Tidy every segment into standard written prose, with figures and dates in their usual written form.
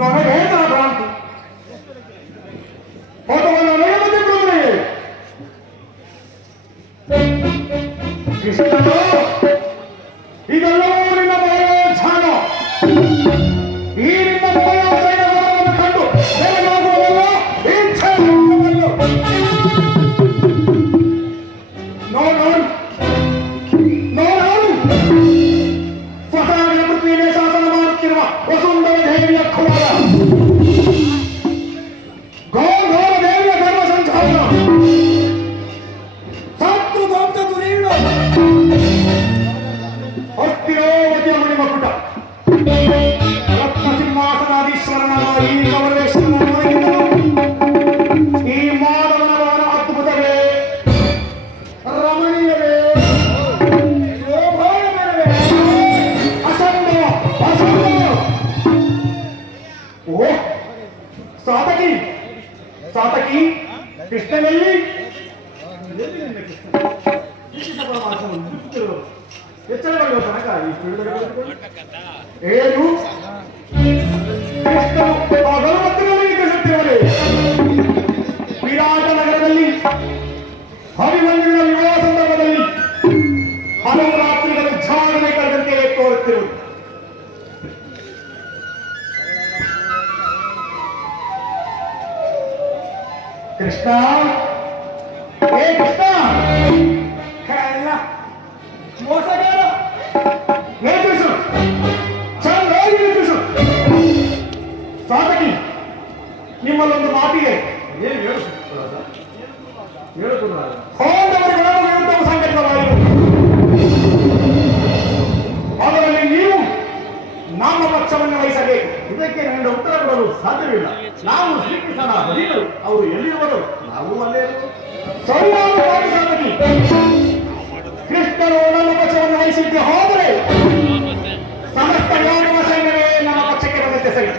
ನನಗೆ ಭ್ರಾಂತಿ ಪದವನ್ನು ನಡೆಯದೆ ಬಿಡುವುದೇ ಕೃಷ್ಣನು ಇದೆಲ್ಲವೂ ನಿನ್ನ ಬಾಯ ಛಾನ ಈ ನಿನ್ನ ಬಾಯ ಸೈನ್ಯವನ್ನು ಕಂಡು ಬೆಳಗಾಗುವುದಲ್ಲ ಇಚ್ಛೆ ನೋಡು ಸ್ವತಃ ಪೃಥ್ವಿಯೇ ಶಾಸನ ಮಾಡುತ್ತಿರುವ ವಸುಂಧರ ದೇವಿಯ ಕುಮಾರ ಗೋಧೋರ ದೇವಿಯ ಧರ್ಮ ಸಂಚಾರ ಸತ್ತು ಗೋಪ್ತ ದುರೀಣ ಹತ್ತಿರೋವತಿಯ ಮಣಿಮಕುಟ ರತ್ನ ಸಿಂಹಾಸನಾಧೀಶ್ವರನಾದ ಈ ಗೌರವೇಶ್ವರನ ಈ ಮಾನವನ ಅದ್ಭುತವೇ ರಮಣೀಯವೇ ಶೋಭಾಯಮಯವೇ ಅಸಂಭವ ಅಸಂಭವ ಓ ಸಾತಕಿ ಸಾತಕಿ ಕೃಷ್ಣನಲ್ಲಿ ಎಚ್ಚರಗೊಳ್ಳುವ ತನಕ ಏನು ಭಗವಂತನಲ್ಲಿ ಕಸುತ್ತಿರುವರೆ ವಿರಾಟ ನಗರದಲ್ಲಿ ಹರಿಮಂದಿರ ವಿವಾಹ ಸಂದರ್ಭದಲ್ಲಿ ಹಲವು ರಾತ್ರಿಗಳ ಜಾಗರಣೆ ಕಳೆದಂತೆ ತೋರುತ್ತಿರುವುದು ಕೃಷ್ಣ ಏ ಕೃಷ್ಣ ಕಳ್ಳ ಮೋಸಗಾರ ನೇತೃಸು ಚಂದಾಗಿ ನೇತೃಸು ಸಾಧಕಿ ನಿಮ್ಮಲ್ಲೊಂದು ಮಾತಿಗೆ ಏನು ಹೋದವರು ಗುಣವಿರುವಂತಹ ಸಂಘಟನವಾಯಿತು ಅದರಲ್ಲಿ ನೀವು ನಮ್ಮ ಪಕ್ಷವನ್ನು ವಹಿಸಬೇಕು ಇದಕ್ಕೆ ನನ್ನ ಉತ್ತರ ಕೊಡಲು ಸಾಧ್ಯವಿಲ್ಲ. ನಾವು ಶ್ರೀಕೃಷ್ಣನ ಹರಿಯರು, ಅವರು ಎಲ್ಲಿರುವರು ನಾವು ಅಲ್ಲೇ ಸರಿಯಾದ ಮಾತು ಸಾಧಕಿ. ಕೃಷ್ಣನು ನಮ್ಮ ಪಕ್ಷವನ್ನು ವಹಿಸಿದ್ದೆ ಹೋದರೆ ಸಮಸ್ತ ಯಾದವ ಸೈನ್ಯವೇ ನಮ್ಮ ಪಕ್ಷಕ್ಕೆ ಬಂದಂತೆ ಸರಿ.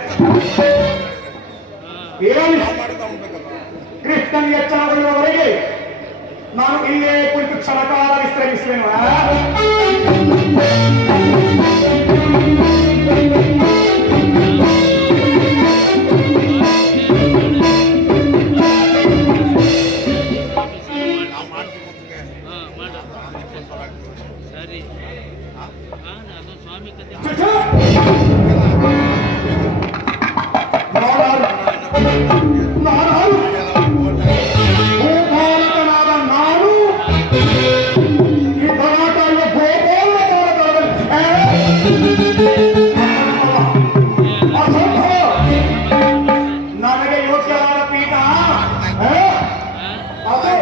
ಏನು ಕೃಷ್ಣನ್ ಎಚ್ಚರಗೊಳ್ಳುವವರೆಗೆ ನಾನು ಇಲ್ಲೇ ಕುಳಿತು ಕ್ಷಣಕಾಲ ವಿಶ್ರಮಿಸುವೆನು. ಸರಿ ಅದು ಸ್ವಾಮಿ ಕತೆ ನಾನು ಈ ಹೋರಾಟ ನನಗೆ ಯೋಗ್ಯವಾದ ಪೀಠ ಅದು